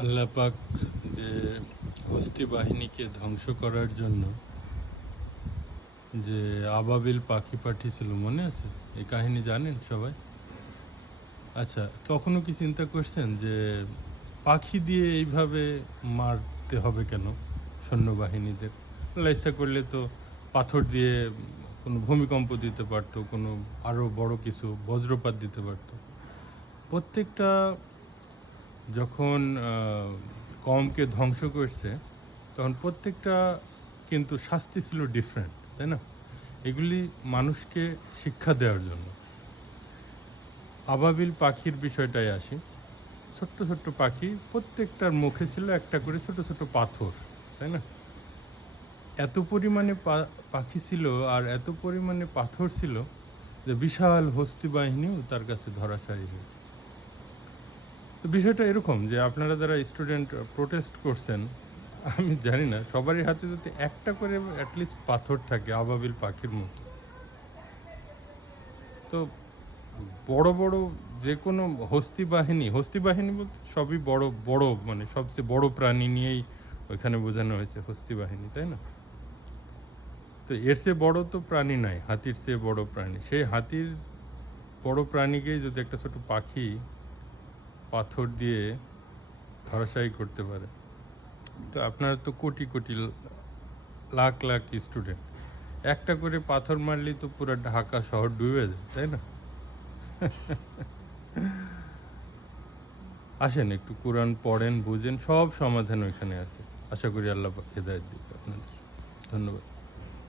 আল্লাহ পাক যে হস্তি বাহিনীকে ধ্বংস করার জন্য যে আবাবিল পাখি পাঠিয়েছিল মনে আছে? এই কাহিনী জানেন সবাই? আচ্ছা, কখনো কি চিন্তা করছেন যে পাখি দিয়ে এইভাবে মারতে হবে কেন সৈন্যবাহিনীদের? আল্লাহ ইচ্ছা করলে তো পাথর দিয়ে কোনো ভূমিকম্প দিতে পারতো, কোনো আরও বড় কিছু বজ্রপাত দিতে পারতো। প্রত্যেকটা যখন কমকে ধ্বংস করছে তখন প্রত্যেকটা কিন্তু শাস্তি ছিল ডিফারেন্ট, তাই না? এগুলি মানুষকে শিক্ষা দেওয়ার জন্য। আবাবিল পাখির বিষয়টাই আসি। ছোট্ট ছোট্ট পাখি, প্রত্যেকটার মুখে ছিল একটা করে ছোট ছোট পাথর, তাই না? এত পরিমাণে পাখি ছিল আর এত পরিমাণে পাথর ছিল যে বিশাল হস্তি বাহিনীও তার কাছে ধরাশায়ী হয়েছে। তো বিষয়টা এরকম যে আপনারা যারা স্টুডেন্ট প্রোটেস্ট করছেন, আমি জানি না সবারই হাতে যদি একটা করে অ্যাটলিস্ট পাথর থাকে আবাবিল পাখির মতো, তো বড় বড় যে কোনো হস্তি বাহিনী বলতে সবই বড় বড়, মানে সবচেয়ে বড় প্রাণী নিয়েই ওইখানে বোঝানো হয়েছে হস্তি বাহিনী, তাই না? তো এর চেয়ে বড় তো প্রাণী নাই, হাতির চেয়ে বড় প্রাণী। সেই হাতির বড় প্রাণীকেই যদি একটা ছোট পাখি পাথর দিয়ে ধরাশায়ী করতে পারে, তো আপনারা তো কোটি কোটি লাখ লাখ স্টুডেন্ট, একটা করে পাথর মারলেই তো পুরো ঢাকা শহর ডুবে যায়, তাই না? আসেন একটু কোরআন পড়েন, বুঝেন, সব সমাধান ওইখানে আছে। আশা করি আল্লাহ পাক হেদায়েত দিবে আপনাদের। ধন্যবাদ।